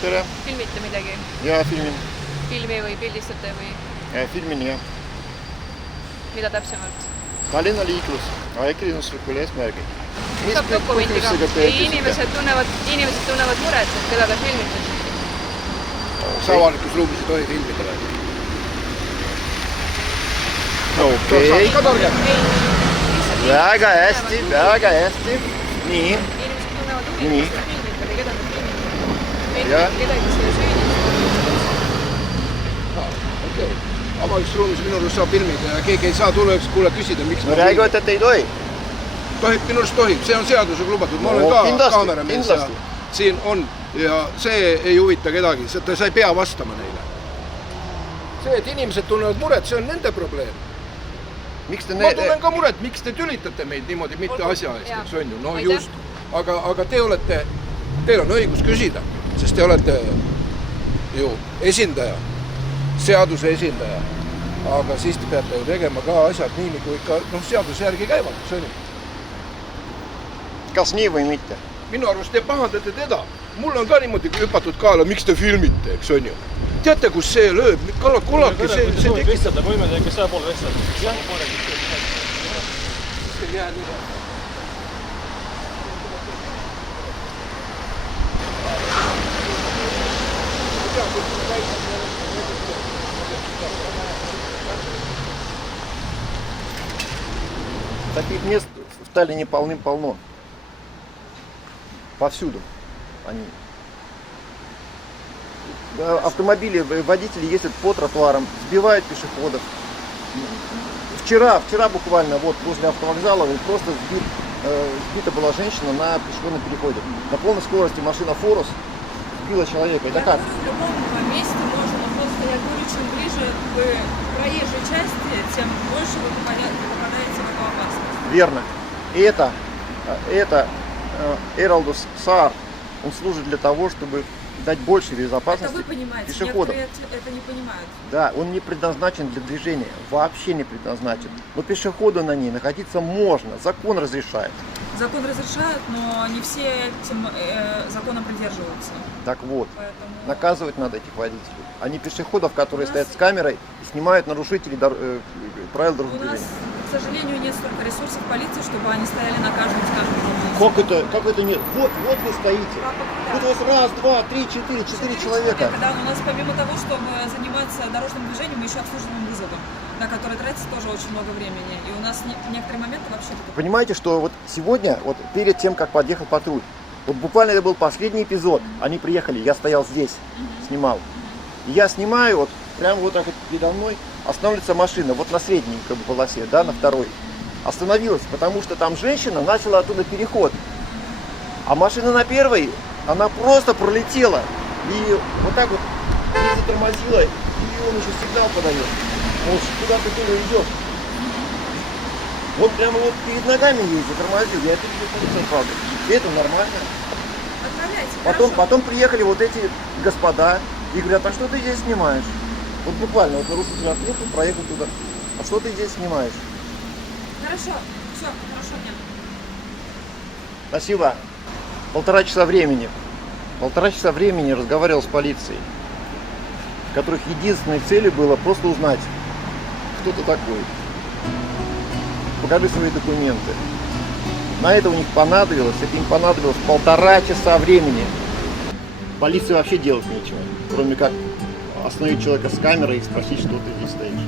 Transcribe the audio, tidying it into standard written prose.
tere! Filmite midagi? Jaa, filmin. Filmi või pildistate või? Filmin, jah. Mida täpsemalt? Tallinna liiklus ajakirjanduslikul eesmärgil. Saab dokumentiga. Inimesed tunnevad muret, et keda te filmite. Sa avalikus ruumis ei tohi filmida või? Okei. Ka targem. Väga hästi, väga hästi. Nii. Inimesed tunnevad huvi, Nii. kes te filmite või keda te filmite. Jah. Kedagi siia süüdistada. Okei. Avalikus ruumis minu arust saab filmida ja keegi ei saa tulla üks kuule küsida, miks No räägivad, et ei tohi. Tohib, minu arust tohib, see on seadusega lubatud. Ma No, olen ka kindlasti, kaameramees ja kindlasti. siin on ja see ei huvita kedagi, sa ei pea vastama neile. See, et inimesed tunnevad muret, see on nende probleem. Miks te Ma tunnen ka muret, miks te tülitate meid niimoodi mitte asja eest, eks on ju, no Aitäh. just. Aga teil on õigus küsida, sest te olete ju esindaja, seaduse esindaja. Aga siis te peate ju tegema ka asjad nii, nagu ikka seaduse järgi käivad, eks on ju. Kas nii või mitte? Minu arust te pahandate teda. Mul on ka niimoodi hüpatud kaela, miks te filmite, eks on ju. Teate, kus see lööb? Kullake, see tekitab. Võime teha, kes saab olla vestleda. Jah, See jää nii. Таких мест в Таллине полным-полно. Повсюду они. Автомобили, водители ездят по тротуарам, сбивают пешеходов. Вчера буквально вот возле автовокзала просто сбита была женщина на пешеходном переходе. На полной скорости машина Форус сбила человека. Это как? В любом месте можно, просто я говорю, чем ближе к проезжей части, тем больше вы попадаете в эту опасность. Верно. И это Эралдус Саар, он служит для того, чтобы дать больше безопасности Это вы понимаете, пешеходам. некоторые это не понимают. Да, он не предназначен для движения, вообще не предназначен. Но пешеходу на ней находиться можно, закон разрешает. Закон разрешает, но не все этим законом придерживаются. Так вот, Поэтому наказывать надо этих водителей, а не пешеходов, которые стоят с камерой и снимают нарушителей правил у дорожного нас, движения. к сожалению, нет столько ресурсов полиции, чтобы они стояли на каждом, скажем, Как это нет? Вот вы стоите. Вот у вас раз, два, три, четыре человека. Когда у нас помимо того, чтобы заниматься дорожным движением, мы еще обслуживаем вызовы. на который тратится тоже очень много времени. И у нас некоторые моменты вообще... Понимаете, что вот сегодня, вот перед тем, как подъехал патруль, вот буквально это был последний эпизод, они приехали, я стоял здесь, снимал. И я снимаю, вот прямо вот так вот передо мной останавливается машина, вот на средней как бы, полосе, да, на второй. Остановилась, потому что там женщина начала оттуда переход. А машина на первой, она просто пролетела. И вот так вот не затормозила, и он еще сигнал подает. Вот куда ты туда идешь. Вот прямо вот перед ногами ей затормозил. Я это видел, правда. И это нормально. Отправляйте, Потом приехали вот эти господа и говорят, а что ты здесь снимаешь? Вот буквально, вот нарушитель отъехал, проехал туда. А что ты здесь снимаешь? Хорошо, все, хорошо, нет. Спасибо. 1,5 часа времени. 1,5 часа времени разговаривал с полицией, в которых единственной целью было просто узнать, кто ты такой. Покажи свои документы. На это у них понадобилось, им понадобилось 1,5 часа времени. Полиции вообще делать нечего, кроме как остановить человека с камерой и спросить, что ты здесь стоишь.